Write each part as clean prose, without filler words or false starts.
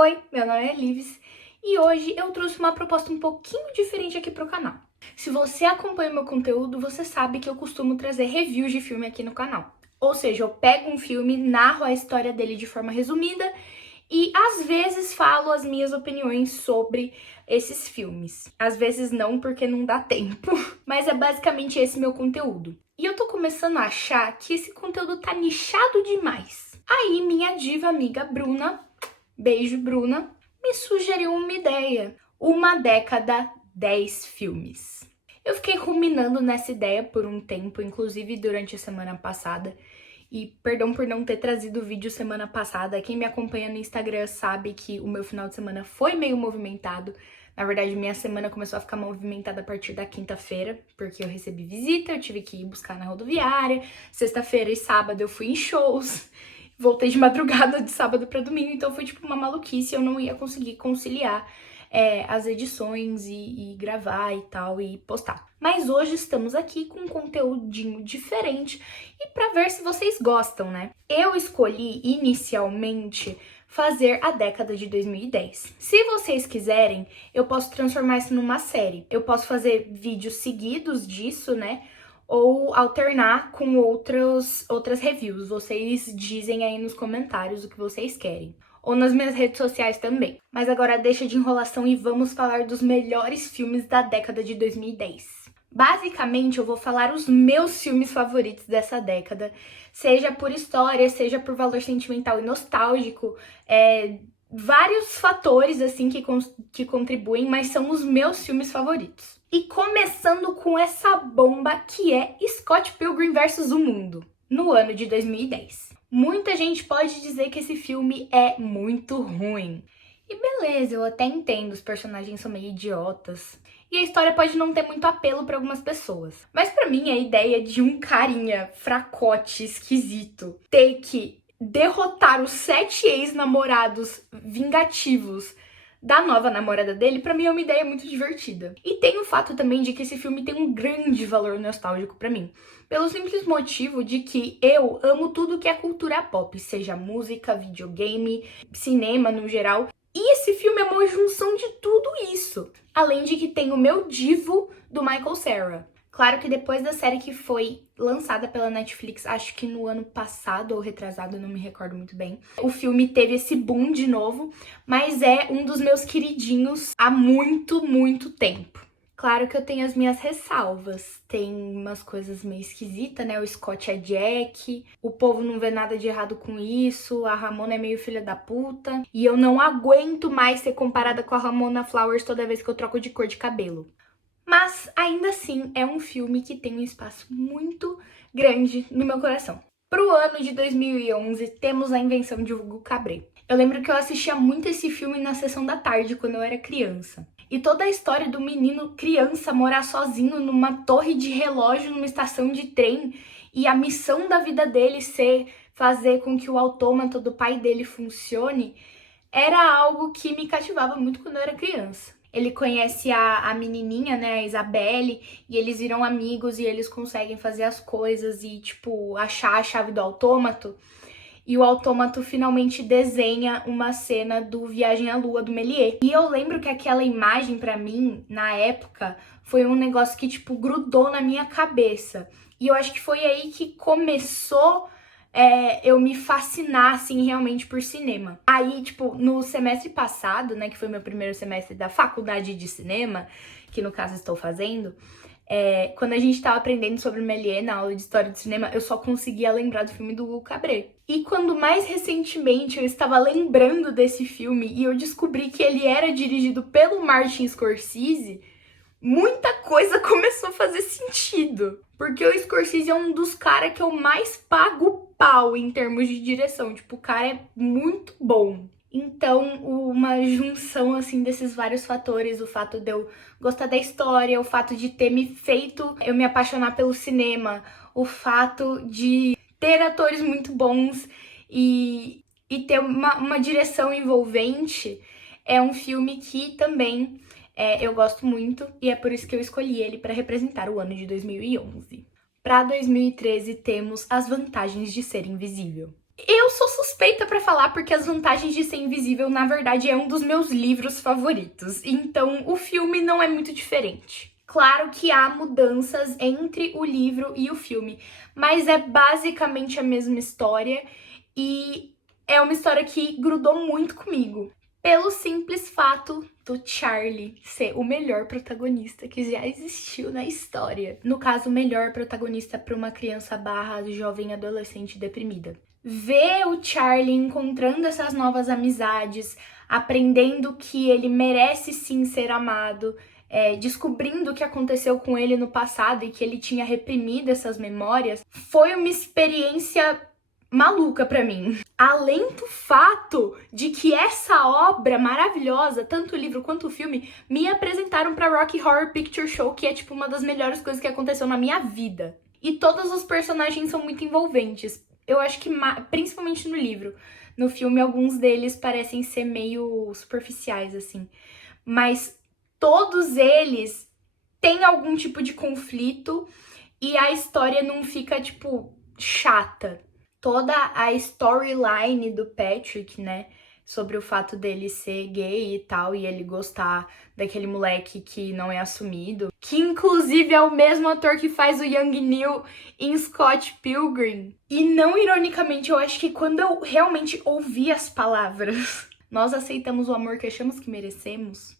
Oi, meu nome é Lives e hoje eu trouxe uma proposta um pouquinho diferente aqui pro canal. Se você acompanha meu conteúdo, você sabe que eu costumo trazer reviews de filme aqui no canal. Ou seja, eu pego um filme, narro a história dele de forma resumida e às vezes falo as minhas opiniões sobre esses filmes. Às vezes não, porque não dá tempo, mas é basicamente esse meu conteúdo. E eu tô começando a achar que esse conteúdo tá nichado demais. Aí minha diva amiga Bruna, beijo Bruna, me sugeriu uma ideia. Uma década, 10 filmes. Eu fiquei ruminando nessa ideia por um tempo, inclusive durante a semana passada. E perdão por não ter trazido o vídeo semana passada. Quem me acompanha no Instagram sabe que o meu final de semana foi meio movimentado. Na verdade, minha semana começou a ficar movimentada a partir da quinta-feira, porque eu recebi visita, eu tive que ir buscar na rodoviária. Sexta-feira e sábado eu fui em shows. Voltei de madrugada de sábado pra domingo, então foi tipo uma maluquice, eu não ia conseguir conciliar as edições e gravar e tal, e postar. Mas hoje estamos aqui com um conteúdinho diferente e pra ver se vocês gostam, né? Eu escolhi inicialmente fazer a década de 2010. Se vocês quiserem, eu posso transformar isso numa série. Eu posso fazer vídeos seguidos disso, né? Ou alternar com outras reviews. Vocês dizem aí nos comentários o que vocês querem. Ou nas minhas redes sociais também. Mas agora deixa de enrolação e vamos falar dos melhores filmes da década de 2010. Basicamente, eu vou falar os meus filmes favoritos dessa década, seja por história, seja por valor sentimental e nostálgico, vários fatores assim que contribuem, mas são os meus filmes favoritos. E começando com essa bomba que é Scott Pilgrim vs. o Mundo, no ano de 2010. Muita gente pode dizer que esse filme é muito ruim. E beleza, eu até entendo, os personagens são meio idiotas. E a história pode não ter muito apelo para algumas pessoas. Mas pra mim, a ideia de um carinha fracote, esquisito, ter que derrotar os 7 ex-namorados vingativos da nova namorada dele, pra mim é uma ideia muito divertida. E tem o fato também de que esse filme tem um grande valor nostálgico pra mim. Pelo simples motivo de que eu amo tudo que é cultura pop, seja música, videogame, cinema no geral. E esse filme é uma junção de tudo isso. Além de que tem o meu divo do Michael Cera. Claro que depois da série que foi lançada pela Netflix, acho que no ano passado ou retrasado, não me recordo muito bem, o filme teve esse boom de novo, mas é um dos meus queridinhos há muito, muito tempo. Claro que eu tenho as minhas ressalvas, tem umas coisas meio esquisitas, né? O Scott é Jack, o povo não vê nada de errado com isso, a Ramona é meio filha da puta, e eu não aguento mais ser comparada com a Ramona Flowers toda vez que eu troco de cor de cabelo. Mas, ainda assim, é um filme que tem um espaço muito grande no meu coração. Pro ano de 2011, temos A Invenção de Hugo Cabret. Eu lembro que eu assistia muito esse filme na sessão da tarde, quando eu era criança. E toda a história do menino criança morar sozinho numa torre de relógio numa estação de trem e a missão da vida dele ser fazer com que o autômato do pai dele funcione, era algo que me cativava muito quando eu era criança. Ele conhece a menininha, né, a Isabelle, e eles viram amigos e eles conseguem fazer as coisas e, tipo, achar a chave do autômato. E o autômato finalmente desenha uma cena do Viagem à Lua, do Méliès. E eu lembro que aquela imagem, pra mim, na época, foi um negócio que, tipo, grudou na minha cabeça. E eu acho que foi aí que começou eu me fascinar, assim, realmente por cinema. Aí, tipo, no semestre passado, né, que foi meu primeiro semestre da faculdade de cinema, que no caso estou fazendo, quando a gente tava aprendendo sobre Méliès na aula de história do cinema, eu só conseguia lembrar do filme do Hugo Cabret. E quando mais recentemente eu estava lembrando desse filme e eu descobri que ele era dirigido pelo Martin Scorsese, muita coisa começou a fazer sentido. Porque o Scorsese é um dos caras que eu mais pago pau em termos de direção. Tipo, o cara é muito bom. Então, uma junção, assim, desses vários fatores, o fato de eu gostar da história, o fato de ter me feito eu me apaixonar pelo cinema, o fato de ter atores muito bons e ter uma direção envolvente, é um filme que também eu gosto muito e é por isso que eu escolhi ele para representar o ano de 2011. Para 2013 temos As Vantagens de Ser Invisível. Eu sou suspeita pra falar porque As Vantagens de Ser Invisível, na verdade, é um dos meus livros favoritos. Então, o filme não é muito diferente. Claro que há mudanças entre o livro e o filme, mas é basicamente a mesma história e é uma história que grudou muito comigo. Pelo simples fato do Charlie ser o melhor protagonista que já existiu na história. No caso, o melhor protagonista para uma criança barra jovem adolescente deprimida. Ver o Charlie encontrando essas novas amizades, aprendendo que ele merece sim ser amado, descobrindo o que aconteceu com ele no passado e que ele tinha reprimido essas memórias, foi uma experiência maluca pra mim. Além do fato de que essa obra maravilhosa, tanto o livro quanto o filme, me apresentaram pra Rocky Horror Picture Show, que é tipo uma das melhores coisas que aconteceu na minha vida. E todos os personagens são muito envolventes. Eu acho que principalmente no livro. No filme, alguns deles parecem ser meio superficiais, assim. Mas todos eles têm algum tipo de conflito e a história não fica, tipo, chata. Toda a storyline do Patrick, né, sobre o fato dele ser gay e tal, e ele gostar daquele moleque que não é assumido, que inclusive é o mesmo ator que faz o Young Neil em Scott Pilgrim. E não ironicamente, eu acho que quando eu realmente ouvi as palavras "nós aceitamos o amor que achamos que merecemos",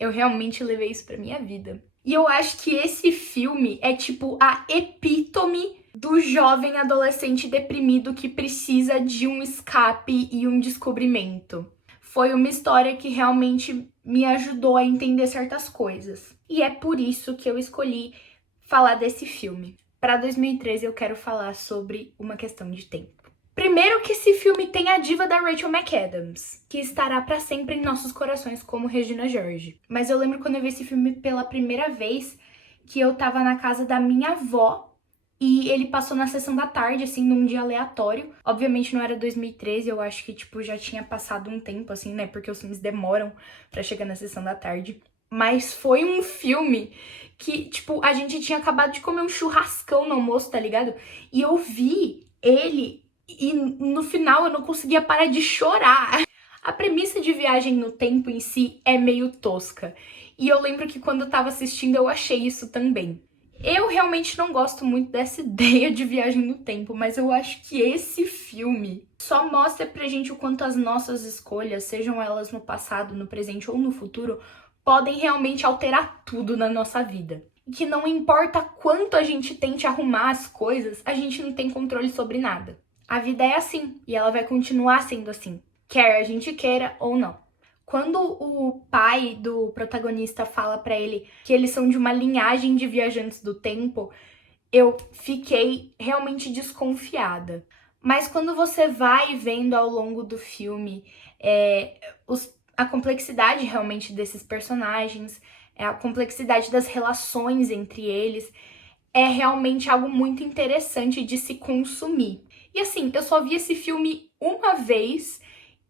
eu realmente levei isso pra minha vida. E eu acho que esse filme é tipo a epítome do jovem adolescente deprimido que precisa de um escape e um descobrimento. Foi uma história que realmente me ajudou a entender certas coisas. E é por isso que eu escolhi falar desse filme. Para 2013 eu quero falar sobre uma questão de tempo. Primeiro que esse filme tem a diva da Rachel McAdams, que estará para sempre em nossos corações como Regina George. Mas eu lembro quando eu vi esse filme pela primeira vez, que eu tava na casa da minha avó, e ele passou na sessão da tarde, assim, num dia aleatório. Obviamente não era 2013, eu acho que, tipo, já tinha passado um tempo, assim, né? Porque os filmes demoram pra chegar na sessão da tarde. Mas foi um filme que, tipo, a gente tinha acabado de comer um churrascão no almoço, tá ligado? E eu vi ele e no final eu não conseguia parar de chorar. A premissa de Viagem no Tempo em si é meio tosca. E eu lembro que quando eu tava assistindo eu achei isso também. Eu realmente não gosto muito dessa ideia de viagem no tempo, mas eu acho que esse filme só mostra pra gente o quanto as nossas escolhas, sejam elas no passado, no presente ou no futuro, podem realmente alterar tudo na nossa vida. E que não importa quanto a gente tente arrumar as coisas, a gente não tem controle sobre nada. A vida é assim, e ela vai continuar sendo assim, quer a gente queira ou não. Quando o pai do protagonista fala pra ele que eles são de uma linhagem de viajantes do tempo, eu fiquei realmente desconfiada. Mas quando você vai vendo ao longo do filme a complexidade realmente desses personagens, a complexidade das relações entre eles, é realmente algo muito interessante de se consumir. E assim, eu só vi esse filme uma vez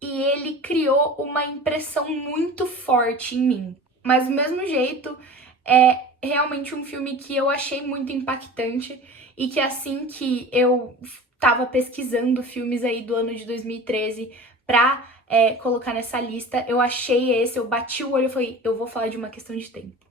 e ele criou uma impressão muito forte em mim. Mas do mesmo jeito, é realmente um filme que eu achei muito impactante e que assim que eu tava pesquisando filmes aí do ano de 2013 pra colocar nessa lista, eu achei esse, eu bati o olho e falei, eu vou falar de uma questão de tempo.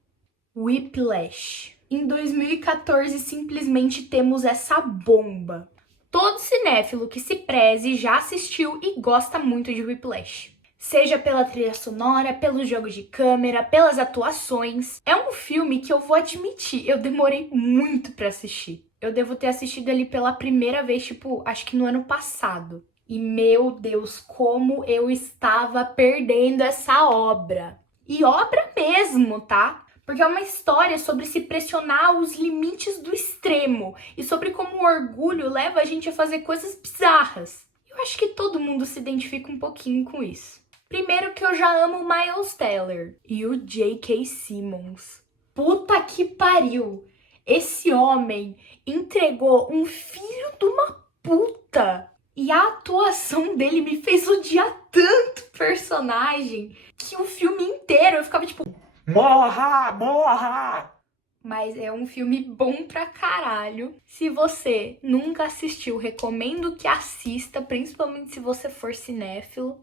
Whiplash. Em 2014, simplesmente temos essa bomba. Todo cinéfilo que se preze já assistiu e gosta muito de Whiplash. Seja pela trilha sonora, pelos jogos de câmera, pelas atuações. É um filme que eu vou admitir, eu demorei muito pra assistir. Eu devo ter assistido ele pela primeira vez, tipo, acho que no ano passado. E meu Deus, como eu estava perdendo essa obra. E obra mesmo, tá? Porque é uma história sobre se pressionar aos limites do extremo e sobre como o orgulho leva a gente a fazer coisas bizarras. Eu acho que todo mundo se identifica um pouquinho com isso. Primeiro que eu já amo o Miles Teller e o J.K. Simmons. Puta que pariu! Esse homem entregou um filho de uma puta. E a atuação dele me fez odiar tanto o personagem que o filme inteiro eu ficava tipo... Morra! Morra! mas é um filme bom pra caralho. Se você nunca assistiu, recomendo que assista, principalmente se você for cinéfilo.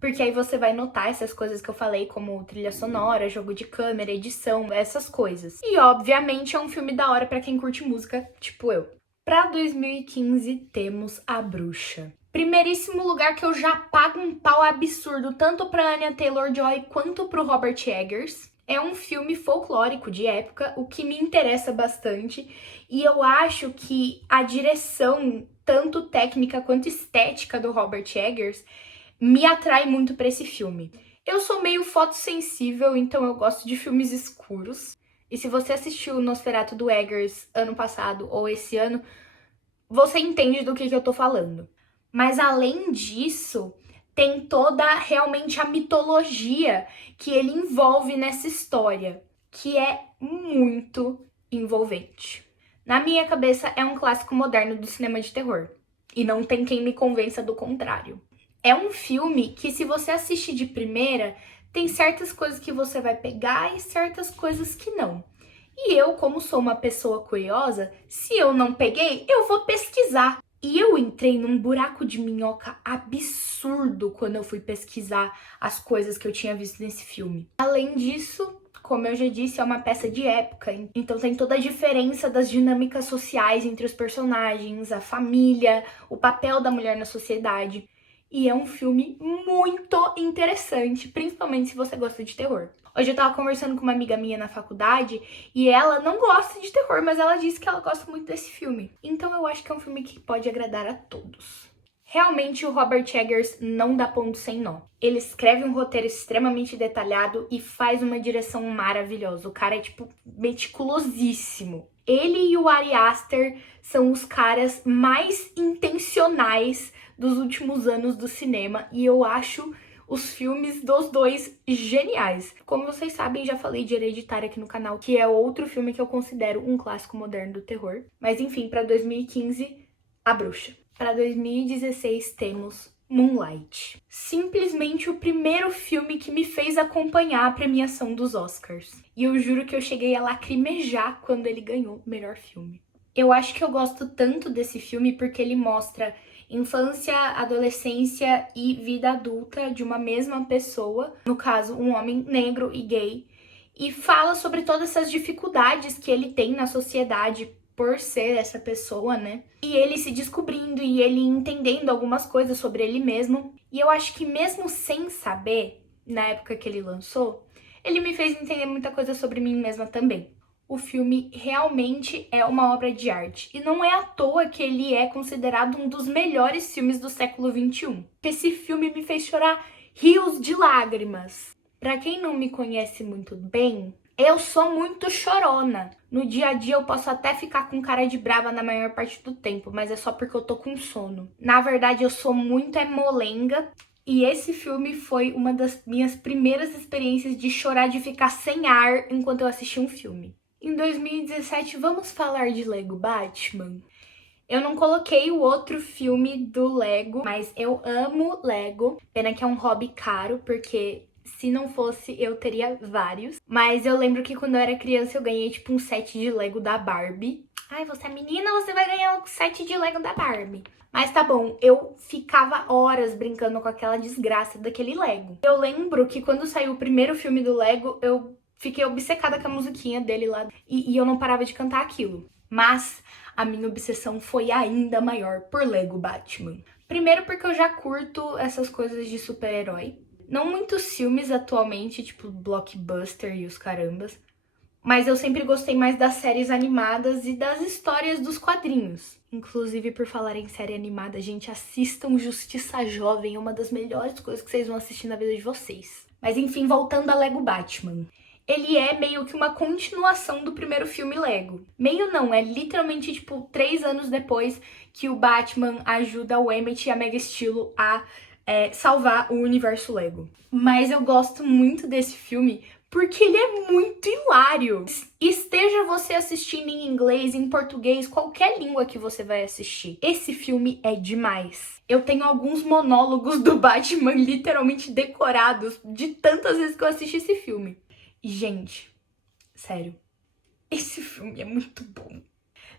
Porque aí você vai notar essas coisas que eu falei, como trilha sonora, jogo de câmera, edição, essas coisas. E, obviamente, é um filme da hora pra quem curte música, tipo eu. Pra 2015, temos A Bruxa. Primeiríssimo lugar que eu já pago um pau absurdo, tanto pra Anya Taylor-Joy quanto pro Robert Eggers. É um filme folclórico de época, o que me interessa bastante. E eu acho que a direção, tanto técnica quanto estética do Robert Eggers, me atrai muito pra esse filme. Eu sou meio fotossensível, então eu gosto de filmes escuros. E se você assistiu Nosferatu do Eggers ano passado ou esse ano, você entende do que eu tô falando. Mas além disso, tem toda realmente a mitologia que ele envolve nessa história, que é muito envolvente. Na minha cabeça, é um clássico moderno do cinema de terror. E não tem quem me convença do contrário. É um filme que, se você assistir de primeira, tem certas coisas que você vai pegar e certas coisas que não. E eu, como sou uma pessoa curiosa, se eu não peguei, eu vou pesquisar. E eu entrei num buraco de minhoca absurdo quando eu fui pesquisar as coisas que eu tinha visto nesse filme. Além disso, como eu já disse, é uma peça de época, então tem toda a diferença das dinâmicas sociais entre os personagens, a família, o papel da mulher na sociedade. E é um filme muito interessante, principalmente se você gosta de terror. Hoje eu tava conversando com uma amiga minha na faculdade e ela não gosta de terror, mas ela disse que ela gosta muito desse filme. Então eu acho que é um filme que pode agradar a todos. Realmente, o Robert Eggers não dá ponto sem nó. Ele escreve um roteiro extremamente detalhado e faz uma direção maravilhosa. O cara é, tipo, meticulosíssimo. Ele e o Ari Aster são os caras mais intencionais dos últimos anos do cinema e eu acho os filmes dos dois geniais. Como vocês sabem, já falei de Hereditário aqui no canal, que é outro filme que eu considero um clássico moderno do terror. Mas enfim, para 2015, A Bruxa. Para 2016 temos Moonlight. Simplesmente o primeiro filme que me fez acompanhar a premiação dos Oscars. E eu juro que eu cheguei a lacrimejar quando ele ganhou o melhor filme. Eu acho que eu gosto tanto desse filme porque ele mostra infância, adolescência e vida adulta de uma mesma pessoa, no caso, um homem negro e gay, e fala sobre todas essas dificuldades que ele tem na sociedade por ser essa pessoa, né? E ele se descobrindo e ele entendendo algumas coisas sobre ele mesmo. E eu acho que mesmo sem saber, na época que ele lançou, ele me fez entender muita coisa sobre mim mesma também. O filme realmente é uma obra de arte. E não é à toa que ele é considerado um dos melhores filmes do século XXI. Esse filme me fez chorar rios de lágrimas. Pra quem não me conhece muito bem, eu sou muito chorona. No dia a dia eu posso até ficar com cara de brava na maior parte do tempo, mas é só porque eu tô com sono. Na verdade, eu sou muito molenga. E esse filme foi uma das minhas primeiras experiências de chorar, de ficar sem ar enquanto eu assistia um filme. Em 2017, vamos falar de Lego Batman? Eu não coloquei o outro filme do Lego, mas eu amo Lego. Pena que é um hobby caro, porque se não fosse, eu teria vários. Mas eu lembro que quando eu era criança, eu ganhei tipo um set de Lego da Barbie. Ai, você é menina, você vai ganhar um set de Lego da Barbie. Mas tá bom, eu ficava horas brincando com aquela desgraça daquele Lego. Eu lembro que quando saiu o primeiro filme do Lego, eu fiquei obcecada com a musiquinha dele lá e eu não parava de cantar aquilo. Mas a minha obsessão foi ainda maior por Lego Batman. Primeiro porque eu já curto essas coisas de super-herói. Não muitos filmes atualmente, tipo Blockbuster e os carambas. Mas eu sempre gostei mais das séries animadas e das histórias dos quadrinhos. Inclusive, por falar em série animada, gente, assistam Justiça Jovem, é uma das melhores coisas que vocês vão assistir na vida de vocês. Mas enfim, voltando a Lego Batman. Ele é meio que uma continuação do primeiro filme Lego. Meio não, é literalmente, tipo, 3 anos depois que o Batman ajuda o Emmett e a Mega Estilo a salvar o universo Lego. Mas eu gosto muito desse filme porque ele é muito hilário. Esteja você assistindo em inglês, em português, qualquer língua que você vai assistir. Esse filme é demais. Eu tenho alguns monólogos do Batman literalmente decorados de tantas vezes que eu assisti esse filme. E, gente, sério, Esse filme é muito bom.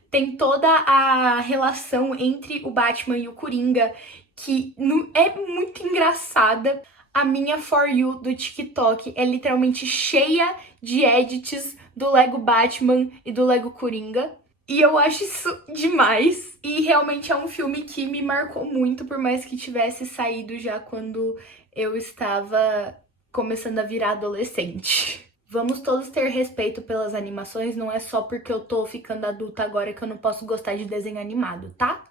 Tem toda a relação entre o Batman e o Coringa, que é muito engraçada. A minha For You do TikTok é literalmente cheia de edits do Lego Batman e do Lego Coringa. E eu acho isso demais. E realmente é um filme que me marcou muito, por mais que tivesse saído já quando eu estava começando a virar adolescente. Vamos todos ter respeito pelas animações, não é só porque eu tô ficando adulta agora que eu não posso gostar de desenho animado, tá?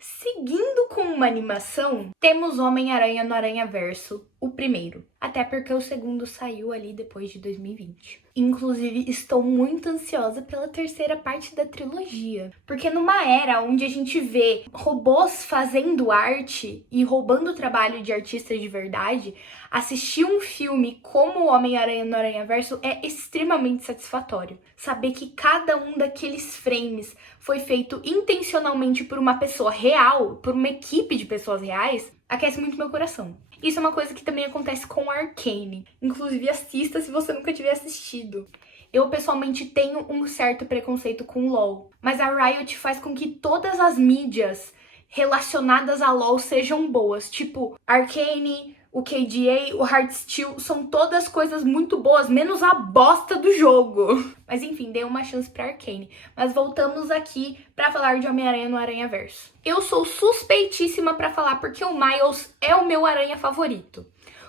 Seguindo com uma animação, temos Homem-Aranha no Aranhaverso, o primeiro. Até porque o segundo saiu ali depois de 2020. Inclusive, estou muito ansiosa pela terceira parte da trilogia. Porque numa era onde a gente vê robôs fazendo arte e roubando o trabalho de artistas de verdade, assistir um filme como o Homem-Aranha no Aranhaverso é extremamente satisfatório. Saber que cada um daqueles frames foi feito intencionalmente por uma pessoa real, por uma equipe de pessoas reais, aquece muito meu coração. Isso é uma coisa que também acontece com Arcane. Inclusive, assista se você nunca tiver assistido. Eu, pessoalmente, tenho um certo preconceito com LoL, mas a Riot faz com que todas as mídias relacionadas a LoL sejam boas. Tipo, Arcane, o KDA, o Hearthstone, são todas coisas muito boas, menos a bosta do jogo. Mas enfim, dei uma chance pra Arcane. Mas voltamos aqui pra falar de Homem-Aranha no Aranhaverso. Eu sou suspeitíssima pra falar porque o Miles é o meu aranha favorito.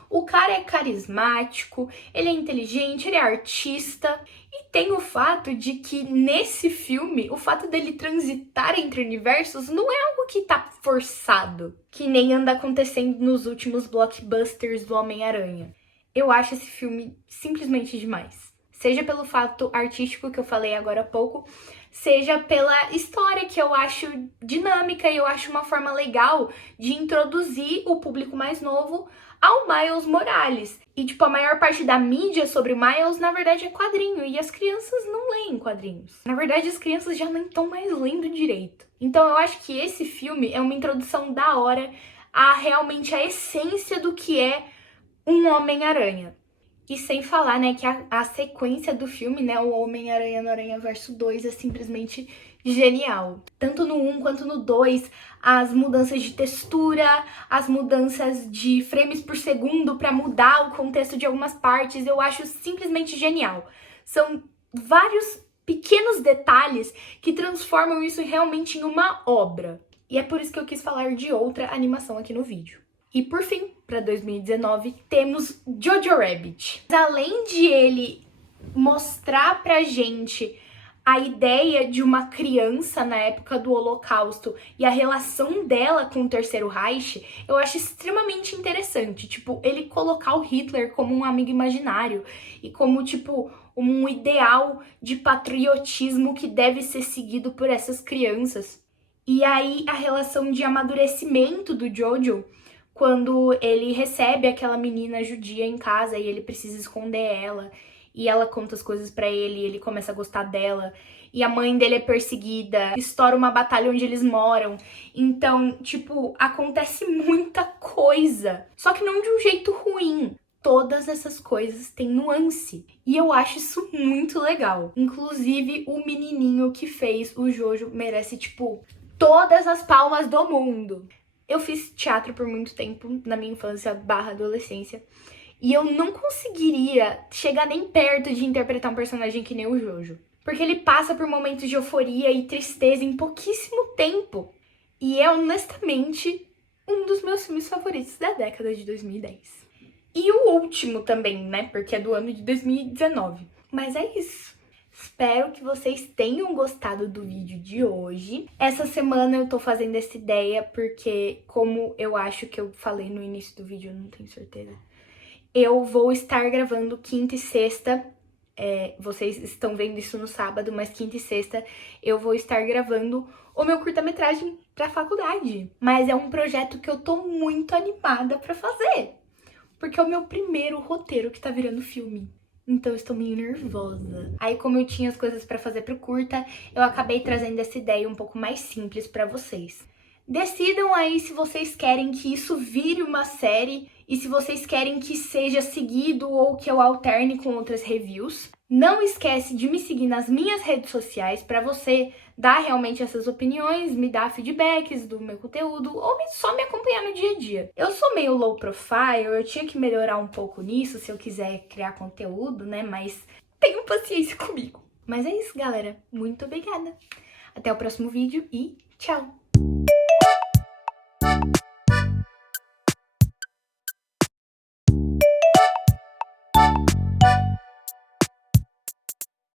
O cara é carismático, ele é inteligente, ele é artista. E tem o fato de que nesse filme, o fato dele transitar entre universos não é algo que tá forçado, que nem anda acontecendo nos últimos blockbusters do Homem-Aranha. Eu acho esse filme simplesmente demais. Seja pelo fato artístico que eu falei agora há pouco, seja pela história que eu acho dinâmica e eu acho uma forma legal de introduzir o público mais novo ao Miles Morales. E, tipo, a maior parte da mídia sobre o Miles, na verdade, é quadrinho. E as crianças não leem quadrinhos. Na verdade, as crianças já nem estão mais lendo direito. Então, eu acho que esse filme é uma introdução da hora a realmente a essência do que é um Homem-Aranha. E sem falar, né, que a sequência do filme, né, o Homem-Aranha no Aranhaverso 2 é simplesmente genial. Tanto no 1 quanto no 2, as mudanças de textura, as mudanças de frames por segundo para mudar o contexto de algumas partes, eu acho simplesmente genial. São vários pequenos detalhes que transformam isso realmente em uma obra. E é por isso que eu quis falar de outra animação aqui no vídeo. E por fim, para 2019, temos Jojo Rabbit. Além de ele mostrar pra gente a ideia de uma criança na época do Holocausto e a relação dela com o Terceiro Reich, eu acho extremamente interessante. Tipo, ele colocar o Hitler como um amigo imaginário e como, tipo, um ideal de patriotismo que deve ser seguido por essas crianças. E aí, a relação de amadurecimento do Jojo, quando ele recebe aquela menina judia em casa e ele precisa esconder ela, e ela conta as coisas pra ele, e ele começa a gostar dela, e a mãe dele é perseguida, estoura uma batalha onde eles moram. Então, tipo, acontece muita coisa, só que não de um jeito ruim. Todas essas coisas têm nuance, e eu acho isso muito legal. Inclusive, o menininho que fez o Jojo merece, tipo, todas as palmas do mundo. Eu fiz teatro por muito tempo, na minha infância / adolescência, e eu não conseguiria chegar nem perto de interpretar um personagem que nem o Jojo. Porque ele passa por momentos de euforia e tristeza em pouquíssimo tempo. E é, honestamente, um dos meus filmes favoritos da década de 2010. E o último também, né? Porque é do ano de 2019. Mas é isso. Espero que vocês tenham gostado do vídeo de hoje. Essa semana eu tô fazendo essa ideia porque, como eu acho que eu falei no início do vídeo, eu não tenho certeza, eu vou estar gravando quinta e sexta. Vocês estão vendo isso no sábado, mas quinta e sexta eu vou estar gravando o meu curta-metragem pra faculdade. Mas é um projeto que eu tô muito animada pra fazer, porque é o meu primeiro roteiro que tá virando filme. Então eu estou meio nervosa. Aí, como eu tinha as coisas pra fazer pro curta, eu acabei trazendo essa ideia um pouco mais simples pra vocês. Decidam aí se vocês querem que isso vire uma série e se vocês querem que seja seguido ou que eu alterne com outras reviews. Não esquece de me seguir nas minhas redes sociais para você dar realmente essas opiniões, me dar feedbacks do meu conteúdo ou só me acompanhar no dia a dia. Eu sou meio low profile, eu tinha que melhorar um pouco nisso se eu quiser criar conteúdo, né? Mas tenham paciência comigo. Mas é isso, galera. Muito obrigada. Até o próximo vídeo e tchau!